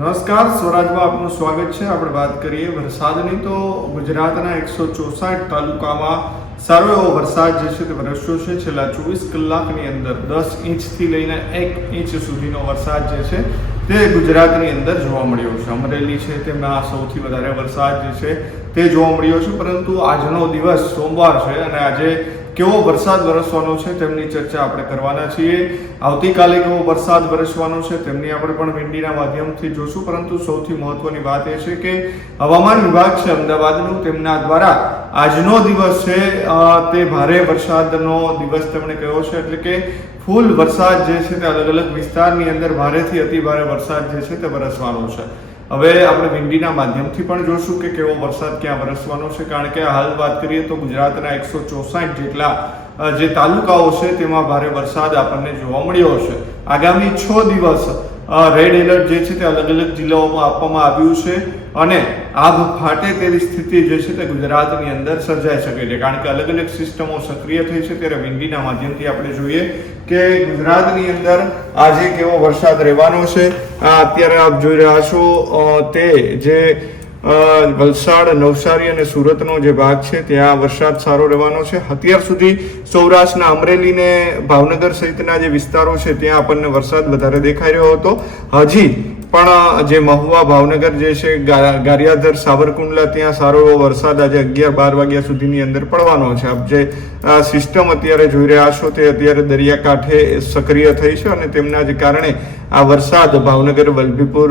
નમસ્કાર, સ્વરાજમાં આપનું સ્વાગત છે। આપણે વાત કરીએ વરસાદની તો ગુજરાતના 164 તાલુકામાં સારો એવો વરસાદ જે છે તે વરસ્યો છે। છેલ્લા 24 કલાકની અંદર 10 ઇંચથી લઈને 1 ઇંચ સુધીનો વરસાદ જે છે તે ગુજરાતની અંદર જોવા મળ્યો છે। અમરેલી છે તેમાં સૌથી વધારે વરસાદ જે છે તે જોવા મળ્યો છે, પરંતુ આજનો દિવસ સોમવાર છે અને આજે કેવો વરસાદ વરસવાનો છે તેમની ચર્ચા આપણે કરવાના છીએ। આવતીકાલે કેવો વરસાદ વરસવાનો છે તેમની આપણે પણ વિંડીના માધ્યમથી જોશું, પરંતુ સૌથી મહત્વની વાત એ છે કે હવામાન વિભાગ છે અમદાવાદનું, તેમના દ્વારા આજનો દિવસ છે તે ભારે વરસાદનો દિવસ તેમણે કહ્યો છે, એટલે કે ફૂલ વરસાદ જે છે તે અલગ અલગ વિસ્તારની અંદર ભારેથી અતિ ભારે વરસાદ જે છે તે વરસવાનો છે। હવે આપણે વિંડીના માધ્યમથી પણ જોશું કે કેવો વરસાદ ક્યાં વરસવાનો છે, કારણ કે હાલ વાત કરીએ તો ગુજરાતના 164 જેટલા જે તાલુકાઓ છે તેમાં ભારે વરસાદ આપણને જોવા મળ્યો છે। આગામી 6 દિવસ રેડ એલર્ટ જે છે તે અલગ અલગ જિલ્લાઓમાં આપવામાં આવ્યું છે અને આભ ફાટે તેવી સ્થિતિ જે છે તે ગુજરાતની અંદર સર્જાઈ શકે છે, કારણ કે અલગ અલગ સિસ્ટમો સક્રિય થઈ છે। ત્યારે વિંડીના માધ્યમથી આપણે જોઈએ કે ગુજરાતની અંદર આજે કેવો વરસાદ રહેવાનો છે। અત્યારે આપ જોઈ રહ્યા છો તે જે વલસાડ, નવસારી અને સુરતનો જે ભાગ છે ત્યાં વરસાદ સારો રહેવાનો છે। અત્યાર સુધી સૌરાષ્ટ્રના અમરેલી ને ભાવનગર સહિતના જે વિસ્તારો છે ત્યાં આપણને વરસાદ વધારે દેખાઈ રહ્યો હતો। હજી પણ જે મહુવા, ભાવનગર જે છે, ગારિયાધાર, સાવરકુંડલા ત્યાં સારો એવો વરસાદ આજે 11-12 વાગ્યા સુધીની અંદર પડવાનો છે। આપ જે સિસ્ટમ અત્યારે જોઈ રહ્યા છો તે અત્યારે દરિયાકાંઠે સક્રિય થઈ છે અને તેમના જ કારણે આ વરસાદ ભાવનગર, વલભીપુર,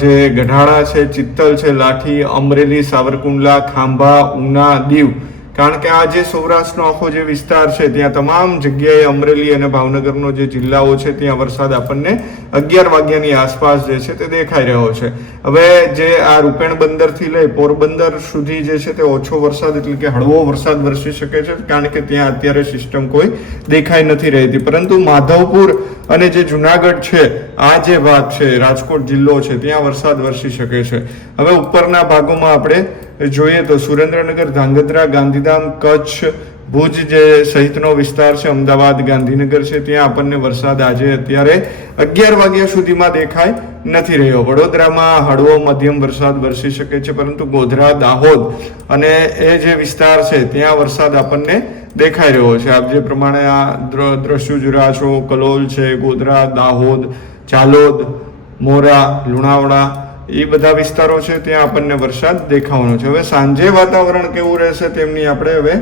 જે ગઢાળા છે, ચિત્તલ છે, લાઠી, અમરેલી, સાવરકુંડલા, ખાંભા, ઉના, દીવ, કારણ કે આ જે સૌરાષ્ટ્રનો આખો જે વિસ્તાર છે ત્યાં તમામ જગ્યાએ અમરેલી અને ભાવનગરનો જે જિલ્લાઓ છે ત્યાં વરસાદ આપણને 11 વાગ્યાની આસપાસ જે છે તે દેખાઈ રહ્યો છે। હવે જે આ રૂપેણ બંદરથી લઈ પોરબંદર સુધી જે છે તે ઓછો વરસાદ એટલે કે હળવો વરસાદ વરસી શકે છે, કારણ કે ત્યાં અત્યારે સિસ્ટમ કોઈ દેખાઈ નથી રહેતી, પરંતુ માધવપુર અને જે જુનાગઢ છે આ જે ભાગ છે, રાજકોટ જિલ્લો છે, ત્યાં વરસાદ વરસી શકે છે। હવે ઉપરના ભાગોમાં આપણે જોઈએ તો સુરેન્દ્રનગર, ધાંગધ્રા, ગાંધીધામ, કચ્છ, ભુજ જે સહિતનો વિસ્તાર છે, અમદાવાદ, ગાંધીનગર છે, ત્યાં આપણને વરસાદ આજે અત્યારે 11 વાગ્યા સુધીમાં દેખાઈ નથી રહ્યો। વડોદરામાં હળવો મધ્યમ વરસાદ વરસી શકે છે, પરંતુ ગોધરા, દાહોદ અને એ જે વિસ્તાર છે ત્યાં વરસાદ આપણને દેખાઈ રહ્યો છે। આપ જે પ્રમાણે આ દ્રશ્યો જોઈ રહ્યા છો, કલોલ છે, ગોધરા, દાહોદ, ચાલોદ, મોરા, લુણાવાડા, એ બધા વિસ્તારો છે ત્યાં આપણને વરસાદ દેખાવાનો છે। હવે સાંજે વાતાવરણ કેવું રહેશે તેમની આપણે હવે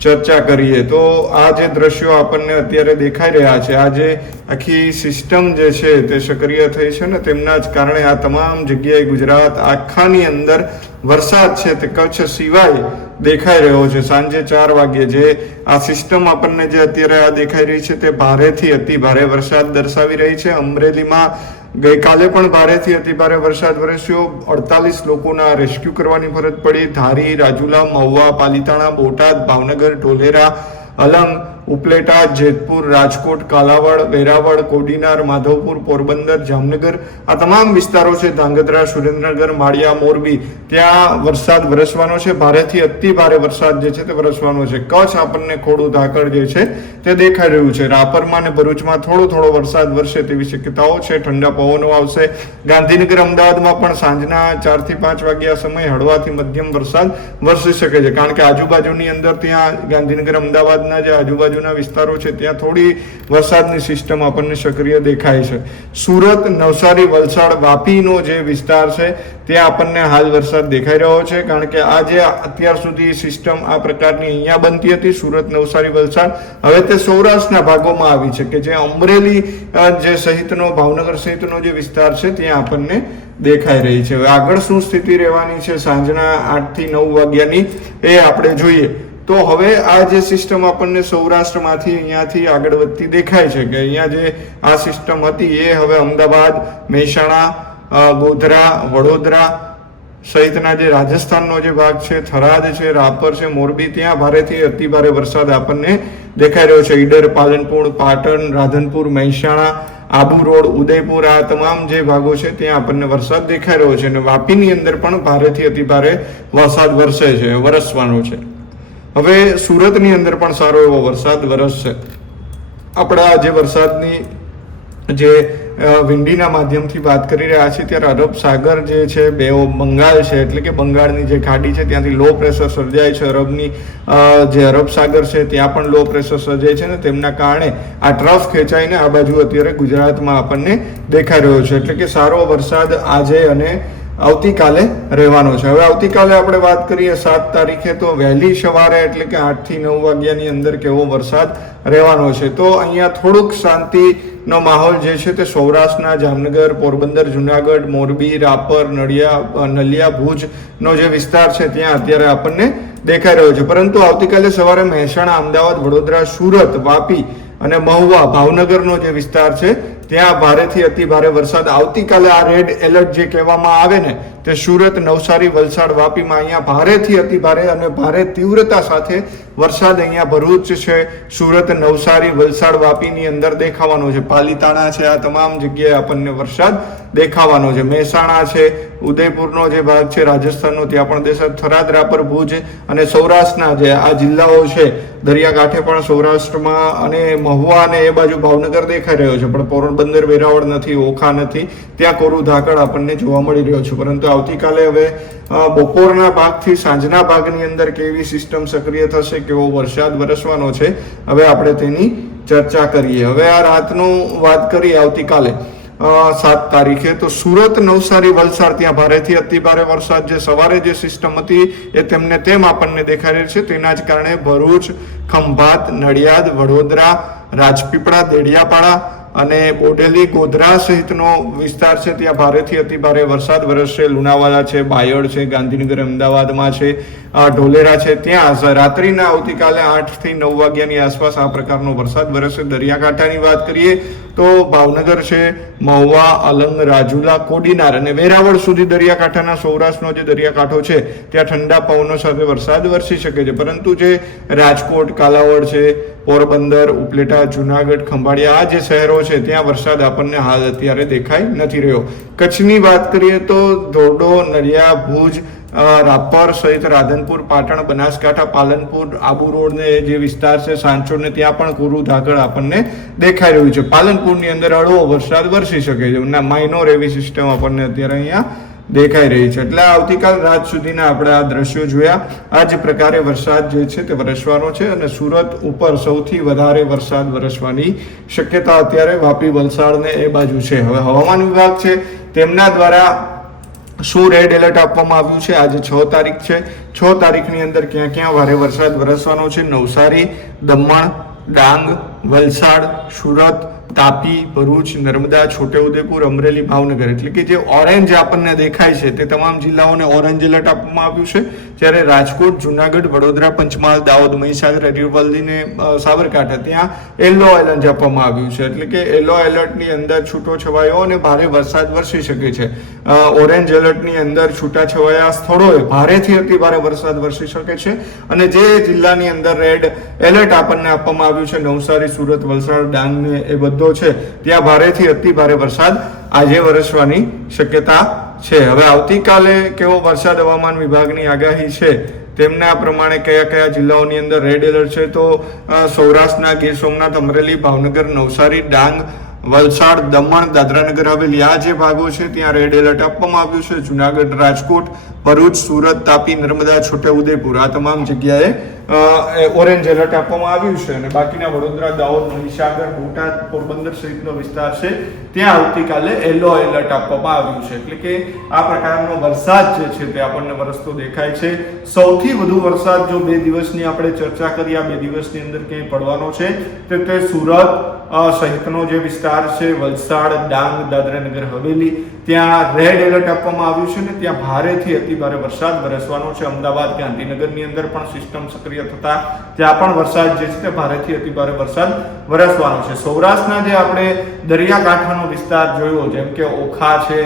ચર્ચા કરીએ તો આ જે દ્રશ્યો આપણને અત્યારે દેખાઈ રહ્યા છે, આ જે આખી સિસ્ટમ જે છે તે સક્રિય થઈ છે ને તેમના જ કારણે આ તમામ જગ્યાએ ગુજરાત આખાની અંદર વરસાદ છે તે કચ્છ સિવાય દેખાઈ રહ્યો છે। સાંજે 4 વાગ્યે જે આ સિસ્ટમ આપણને જે અત્યારે આ દેખાઈ રહી છે તે ભારેથી અતિ ભારે વરસાદ દર્શાવી રહી છે। અમરેલીમાં ગઈકાલે પણ ભારેથી અતિ ભારે વરસાદ વરસ્યો, 48 લોકોના રેસ્ક્યુ કરવાની ફરજ પડી। ધારી, રાજુલા, મહુવા, પાલીતાણા, બોટાદ, ભાવનગર, ઢોલેરા, અલંગ, ઉપલેટા, જેતપુર, રાજકોટ, કાલાવડ, વેરાવળ, કોડીનાર, માધવપુર, પોરબંદર, જામનગર, આ તમામ વિસ્તારો છે, ધાંગધ્રા, સુરેન્દ્રનગર, માળિયા, મોરબી, ત્યાં વરસાદ વરસવાનો છે। ભારેથી અતિ ભારે વરસાદ જે છે તે વરસવાનો છે। કચ્છ આપણને ખોડું ધાકડ જે છે તે દેખાઈ રહ્યું છે। રાપરમાં અને ભરૂચમાં થોડો વરસાદ વરસે તેવી શક્યતાઓ છે, ઠંડા પવનો આવશે। ગાંધીનગર, અમદાવાદમાં પણ સાંજના 4 થી 5 વાગ્યા સમયે હળવાથી મધ્યમ વરસાદ વરસી શકે છે, કારણ કે આજુબાજુની અંદર ત્યાં ગાંધીનગર, અમદાવાદના જે આજુબાજુના વિસ્તારો છે ત્યાં થોડી વરસાદની સિસ્ટમ આપણને સક્રિય દેખાય છે। સુરત, નવસારી, વલસાડ, વાપીનો જે વિસ્તાર છે ત્યાં આપણને હાલ વરસાદ દેખાઈ રહ્યો છે, કારણ કે આ જે અત્યાર સુધી સિસ્ટમ આ પ્રકારની અહીંયા બનતી હતી સુરત, નવસારી, વલસાડ, હવે તે સૌરાષ્ટ્રના ભાગોમાં આવી છે કે જે અમરેલી જે સહિતનો, ભાવનગર સહિતનો જે વિસ્તાર છે ત્યાં આપણને દેખાઈ રહી છે। હવે આગળ શું સ્થિતિ રહેવાની છે સાંજના 8 થી 9 વાગ્યાની એ આપણે જોઈએ તો હવે આ જે સિસ્ટમ આપણને સૌરાષ્ટ્રમાંથી અહીંયાથી આગળ વધતી દેખાય છે કે અહીંયા જે આ સિસ્ટમ હતી એ હવે અમદાવાદ, મહેસાણા, ગોધરા, વડોદરા સહિતના જે રાજસ્થાનનો જે ભાગ છે, થરાદ છે, રાપર છે, મોરબી, ત્યાં ભારેથી અતિ ભારે વરસાદ આપણને દેખાઈ રહ્યો છે। ઈડર, પાલનપુર, પાટણ, રાધનપુર, મહેસાણા, આબુ રોડ, ઉદયપુર, આ તમામ જે ભાગો છે ત્યાં આપણને વરસાદ દેખાઈ રહ્યો છે અને વાપીની અંદર પણ ભારેથી અતિ ભારે વરસાદ વરસવાનો છે। હવે સુરતની અંદર પણ સારો એવો વરસાદ વરસશે। આપણા જે વરસાદની જે વિંડીના માધ્યમથી વાત કરી રહ્યા છીએ ત્યારે અરબ સાગર જે છે બે બંગાળ છે એટલે કે બંગાળની જે ખાડી છે ત્યાંથી લો પ્રેશર સર્જાય છે. જે અરબ સાગર છે ત્યાં પણ લો પ્રેશર સર્જાય છે ને તેમના કારણે આ ટ્રફ ખેંચાઈને આ બાજુ અત્યારે ગુજરાતમાં આપણને દેખાઈ રહ્યો છે. એટલે કે સારો વરસાદ આજે અને આવતીકાલે રહેવાનો છે. હવે આવતીકાલે આપણે વાત કરીએ 7 તારીખે તો વહેલી સવારે એટલે કે 8 થી 9 વાગ્યાની અંદર કેવો વરસાદ રહેવાનો છે. તો અહીંયા થોડુંક શાંતિનો માહોલ જે છે તે સૌરાષ્ટ્રના જામનગર, પોરબંદર, જુનાગઢ, મોરબી, રાપર, નલિયા, ભુજનો જે વિસ્તાર છે ત્યાં અત્યારે આપણને દેખાઈ રહ્યો છે. પરંતુ આવતીકાલે સવારે મહેસાણા, અમદાવાદ, વડોદરા, સુરત, વાપી અને મહુવા, ભાવનગરનો જે વિસ્તાર છે ત્યાં ભારેથી અતિ ભારે વરસાદ. આવતીકાલે આ રેડ એલર્ટ જે કહેવામાં આવે ને તે સુરત, નવસારી, વલસાડ, વાપીમાં અહીંયા ભારેથી અતિ ભારે અને ભારે તીવ્રતા સાથે વરસાદ અહીંયા ભરૂચ છે, સુરત, નવસારી, વલસાડ, વાપીની અંદર દેખાવાનો છે. પાલીતાણા છે, આ તમામ જગ્યાએ આપણને વરસાદ દેખાવાનો છે. મહેસાણા છે, ઉદયપુરનો જે ભાગ છે રાજસ્થાનનો ત્યાં પણ દેખાય. થરાદ, રાપર, ભુજ અને સૌરાષ્ટ્રના જે આ જિલ્લાઓ છે દરિયાકાંઠે પણ સૌરાષ્ટ્રમાં અને મહુવા અને એ બાજુ ભાવનગર દેખાઈ રહ્યો છે. પણ પોરબંદર, વેરાવળ નથી, ઓખા નથી, ત્યાં કોરું ધાકડ આપણને જોવા મળી રહ્યો છે. પરંતુ આવતીકાલે હવે બપોરના ભાગથી સાંજના ભાગની અંદર કેવી સિસ્ટમ સક્રિય થશે, કેવો વરસાદ વરસવાનો છે, હવે આપણે તેની ચર્ચા કરીએ. હવે આ રાતનું વાત કરીએ આવતીકાલે 7 તારીખે તો સુરત, નવસારી, વલસાડ ત્યાં ભારેથી અતિ ભારે વરસાદ. જે સવારે જે સિસ્ટમ હતી એ તેમને તેમ આપણને દેખાઈ રહી છે. તેના જ કારણે ભરૂચ, ખંભાત, નડિયાદ, વડોદરા, રાજપીપળા, દેડિયાપાડા અને બોડેલી, ગોધરા સહિતનો વિસ્તાર છે ત્યાં ભારેથી અતિ ભારે વરસાદ વરસશે. લુણાવાડા છે, બાયડ છે, ગાંધીનગર, અમદાવાદમાં છે, ઢોલેરા છે, ત્યાં રાત્રિના આવતીકાલે 8 થી 9 વાગ્યાની આસપાસ આ પ્રકારનો વરસાદ વરસશે. દરિયાકાંઠાની વાત કરીએ તો ભાવનગર છે, મહુવા, અલંગ, રાજુલા, કોડીનાર અને વેરાવળ સુધી દરિયાકાંઠાના સૌરાષ્ટ્રનો જે દરિયાકાંઠો છે ત્યાં ઠંડા પવનો સાથે વરસાદ વરસી શકે છે. પરંતુ જે રાજકોટ, કાલાવડ છે, પોરબંદર, ઉપલેટા, જુનાગઢ, ખંભાળિયા આ જે શહેરો છે ત્યાં વરસાદ આપણને હાલ અત્યારે દેખાઈ નથી રહ્યો. કચ્છની વાત કરીએ તો ધોરડો, નળિયા, ભુજ, રાપર સહિત રાધનપુર, પાટણ, બનાસકાંઠા, પાલનપુર, આબુ રોડ ને જે વિસ્તાર છે સાંચોર ને ત્યાં પણ કોરું ધાકડ આપણને દેખાઈ રહ્યું છે. પાલનપુરની અંદર હળવો વરસાદ વરસી શકે છે. માઇનોર એવી સિસ્ટમ આપણને અત્યારે અહીંયા દેખાઈ રહી છે. એટલે આવતીકાલ રાત સુધીના આપણે આ દ્રશ્યો જોયા. આ જ પ્રકારે વરસાદ જે છે તે વરસવાનો છે અને સુરત ઉપર સૌથી વધારે વરસાદ વરસવાની શક્યતા અત્યારે વાપી, વલસાડ ને એ બાજુ છે. હવે હવામાન વિભાગ છે તેમના દ્વારા શું રેડ એલર્ટ આપવામાં આવ્યું છે. આજે 6 તારીખ છે. 6 તારીખની અંદર ક્યાં ક્યાં ભારે વરસાદ વરસવાનો છે. નવસારી, દમણ, ડાંગ, વલસાડ, સુરત, તાપી, ભરૂચ, નર્મદા, છોટાઉદેપુર, અમરેલી, ભાવનગર એટલે કે જે ઓરેન્જ આપણને દેખાય છે તે તમામ જિલ્લાઓને ઓરેન્જ એલર્ટ આપવામાં આવ્યું છે. જ્યારે રાજકોટ, જુનાગઢ, વડોદરા, પંચમહાલ, દાહોદ, મહીસાગર, અરવલ્લી ને સાબરકાંઠા ત્યાં યલો એલર્ટ આપવામાં આવ્યું છે. એટલે કે યલો એલર્ટની અંદર છૂટો છવાયો અને ભારે વરસાદ વરસી શકે છે. ઓરેન્જ એલર્ટની અંદર છૂટાછવાયા સ્થળોએ ભારેથી અતિ ભારે વરસાદ વરસી શકે છે. અને જે જિલ્લાની અંદર રેડ એલર્ટ આપણને આપવામાં આવ્યું છે નવસારી, સુરત, વલસાડ, ડાંગ ને એ બધો છે ત્યાં ભારેથી અતિ ભારે વરસાદ આજે વરસવાની શક્યતા છે. હવે આવતીકાલે કેવો વરસાદ હવામાન વિભાગની આગાહી છે તેમના પ્રમાણે કયા કયા જિલ્લાઓની અંદર રેડ એલર્ટ છે તો સૌરાષ્ટ્રના ગીર સોમનાથ, અમરેલી, ભાવનગર, નવસારી, ડાંગ, વલસાડ, દમણ, દાદરાનગર હવેલી આ જે ભાગો છે ત્યાં રેડ એલર્ટ આપવામાં આવ્યું છે. જુનાગઢ, રાજકોટ, ભરૂચ, સુરત, તાપી, નર્મદા, છોટાઉદેપુર આ તમામ જગ્યાએ ઓરેન્જ એલર્ટ આપવામાં આવ્યું છે. અને બાકીના વડોદરા, દાહોદ, મહીસાગર, બોટાદ, પોરબંદર સહિતનો વિસ્તાર છે ત્યાં આવતીકાલે યલો એલર્ટ આપવામાં આવ્યું છે. એટલે કે આ પ્રકારનો વરસાદ જે છે તે આપણને વરસતો દેખાય છે. સૌથી વધુ વરસાદ જો 2 દિવસની આપણે ચર્ચા કરી આ 2 દિવસની અંદર ક્યાંય પડવાનો છે તે સુરત સહિતનો જે વિસ્તાર છે, વલસાડ, ડાંગ, દાદરાનગર હવેલી ત્યાં રેડ એલર્ટ આપવામાં આવ્યું છે ને ત્યાં ભારેથી અતિ ભારે વરસાદ વરસવાનો છે. અમદાવાદ, ગાંધીનગરની અંદર પણ સિસ્ટમ સક્રિય થતા ત્યાં પણ વરસાદ જે છે તે ભારેથી અતિ ભારે વરસાદ વરસવાનો છે. સૌરાષ્ટ્રના જે આપણે દરિયાકાંઠાનો વિસ્તાર જોયો જેમ કે ઓખા છે,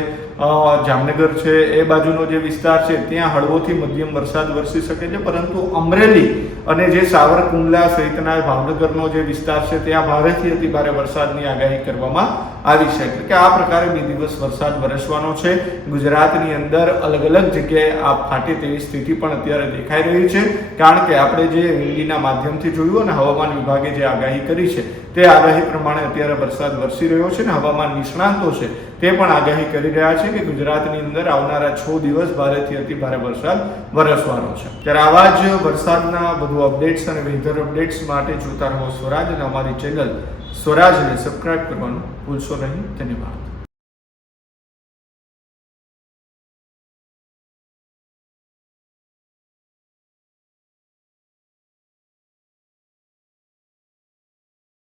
જામનગર છે એ બાજુનો જે વિસ્તાર છે ત્યાં હળવોથી મધ્યમ વરસાદ વરસી શકે છે. પરંતુ અમરેલી અને જે સાવરકુંડલા સહિતના ભાવનગરનો જે વિસ્તાર છે ત્યાં ભારેથી અતિ ભારે વરસાદની આગાહી કરવામાં આવી છે. એટલે કે આ પ્રકારે 2 દિવસ વરસાદ વરસવાનો છે. ગુજરાતની અંદર અલગ અલગ જગ્યાએ આ ફાટે તેવી સ્થિતિ પણ અત્યારે દેખાઈ રહી છે, કારણ કે આપણે જે વિંડીના માધ્યમથી જોયું અને હવામાન વિભાગે જે આગાહી કરી છે તે આગાહી પ્રમાણે અત્યારે વરસાદ વરસી રહ્યો છે ને હવામાન નિષ્ણાંતો છે તે પણ આગાહી કરી રહ્યા છે કે ગુજરાતની અંદર આવનારા 6 દિવસ ભારેથી અતિ ભારે વરસાદ વરસવાનો છે. ત્યારે આવા જ વરસાદના વધુ અપડેટ્સ અને વેધર અપડેટ્સ માટે જોતા રહો સ્વરાજ અને અમારી ચેનલ સ્વરાજને સબસ્ક્રાઇબ કરવાનું ભૂલશો નહીં. ધન્યવાદ.